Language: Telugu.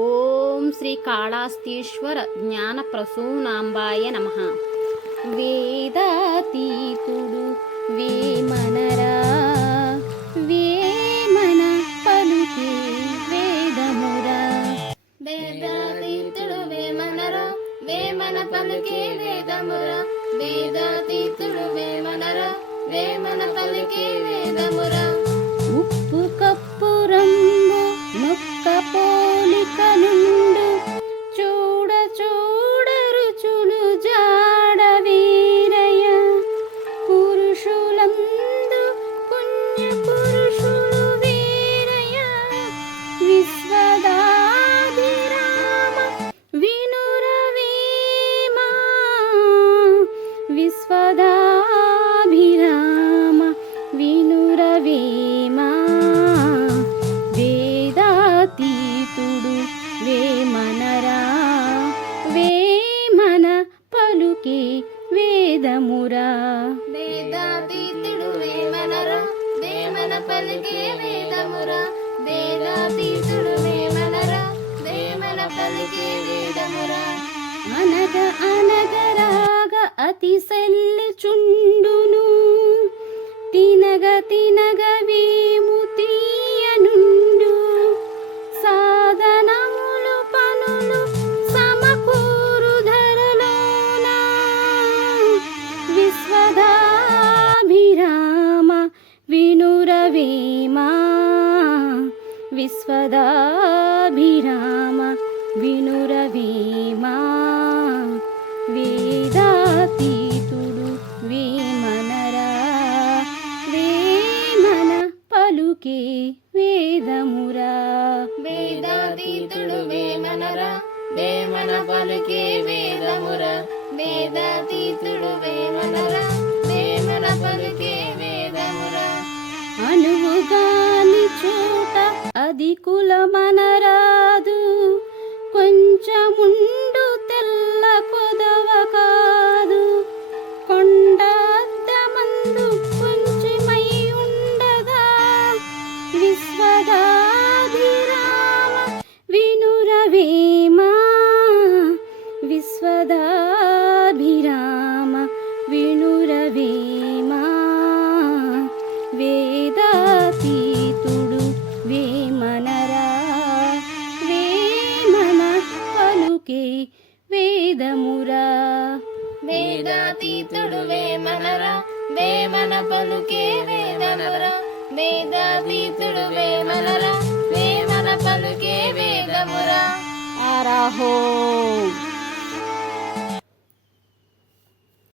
ఓం శ్రీ కాళాస్తీశ్వర జ్ఞాన ప్రసూనాంబాయ నమ. వేదాతీతుడు వేమనరా వేమన పలుకి వేదమురా. వేదాతీతుడు వేమనరా వేమన పలికే వేదమురా. వేదాతీతుడు వేమనరా వేమన పలికే వేదమురా. పలుకే వేదమురా. వేదాతీతుడు వేమనరా వేమన పలికే వేదమురా. వేదాతీతుడు వేమనరా వేమన పలికే వేదమురా. అనగ అనగరాగ అతి సెల్లి చుండును తినగ తినగ వేము విశ్వదాభిరామ వినురవేమా వేదాతీతుడు వేమనరా వేమన పలుకే వేదమురా వేదాతీతుడు వేమనరా వేమన పలికే వేదమురా వేదాతీతుడు వేమనరా అది కులమనరాదు. కొంచెముండు తెల్ల కొదవ కాదు. కొండమందు కొంచెమై ఉండదా విశ్వదాభిరామ వినురవేమా? విశ్వదాభిరామ వినురవే వేదమురా వేదాతీతుడు వేమనరా వేమన పలుకే వేదమురా. వేదాతీతుడు వేమనరా వేమన పలుకే వేదమురా. ఆరాహో.